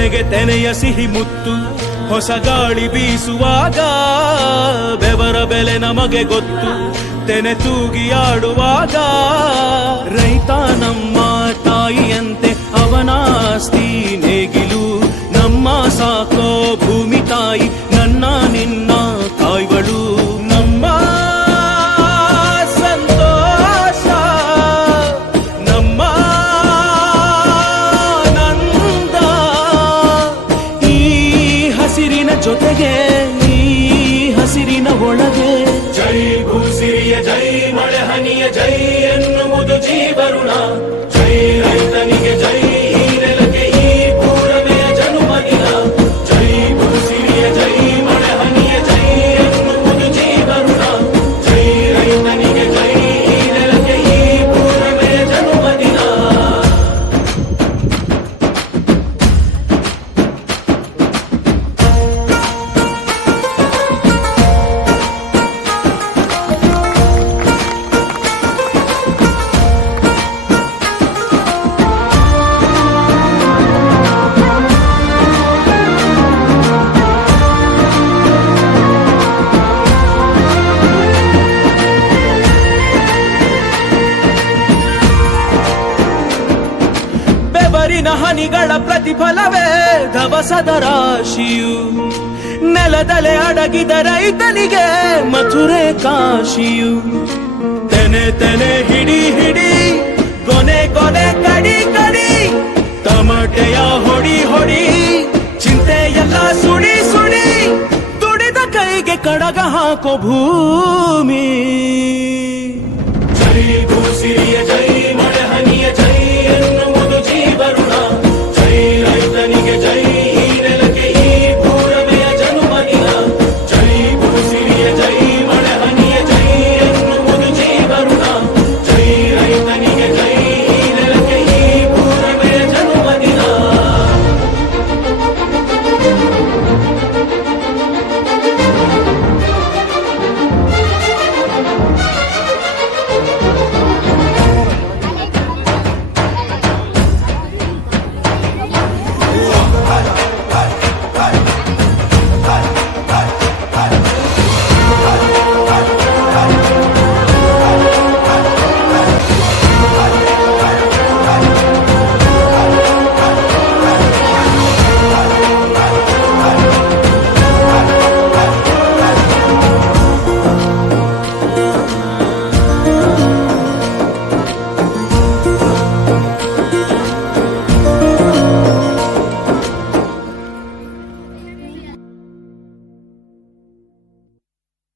ತೆನೆಗೆ ತೆನೆಯ ಸಿಹಿ ಮುತ್ತು ಹೊಸ ಗಾಳಿ ಬೀಸುವಾಗ ಬೆವರ ಬೆಲೆ ನಮಗೆ ಗೊತ್ತು ತೆನೆ ತೂಗಿ ಆಡುವಾಗ ರೈತ ನಮ್ಮ ತಾಯಿಯಂತೆ ಅವನಾಸ್ತಿ ನೇಗಿಲು ನಮ್ಮ ಸಾಕೋ ಭೂಮಿ ತಾಯಿ ನನ್ನ ನಿನ್ನ ತಾಯ್ಗಳು ನಮ್ಮ ಸಂತೋಷ ನಮ್ಮ ನಂದ ಈ ಹಸಿರಿನ ಜೊತೆಗೆ ಈ ಹಸಿರಿನ ಒಳಗೆ ಜೈ ಭೂಸಿರಿಯ ಜೈ ಮಳೆ ಹನಿಯ ಜೈ ಎನ್ನುವುದು ಜೀವರುಣ ಜೈ ರೈತನಿಗೆ ಜೈ ಈ ನೆಲಕ್ಕೆ ಈ ಪೂರಮೆಯ ಜನುಮದಿನ ಜೈ ಭೂಸಿರಿಯ ಜೈ ಮಳೆ ಹನಿಯ ಜೈ ಎನ್ನುವುದು ಜೀವರುಣ ಜೈ ರೈತನಿಗೆ ಜೈ ಈ ನೆಲಕ್ಕೆ ಈ ಪೂರಮೆಯ ಜನುಮದಿನ ಬೆವರಿನ ಹನಿಗಳ ಪ್ರತಿಫಲವೇ ಧವಸದ ರಾಶಿಯು ನೆಲದಲೆ ಅಡಗಿದ ರೈತನಿಗೆ ಮಥುರೆ ಕಾಶಿಯು ತೆನೆ ತೆನೆ ಹಿಡಿ ಹಿಡಿ ಕೊನೆ ಕೊನೆ ಕಡಿ ಕಡಿ ತಮಟೆಯ ಹೊಡಿ ಹೊಡಿ ಚಿಂತೆಯೆಲ್ಲ ಸುಡಿ ಸುಡಿ ದುಡಿದ ಕೈಗೆ ಕಡಗ ಹಾಕೋ ಭೂಮಿ ಜೈ ಭೂಸಿರಿಯ ಜೈ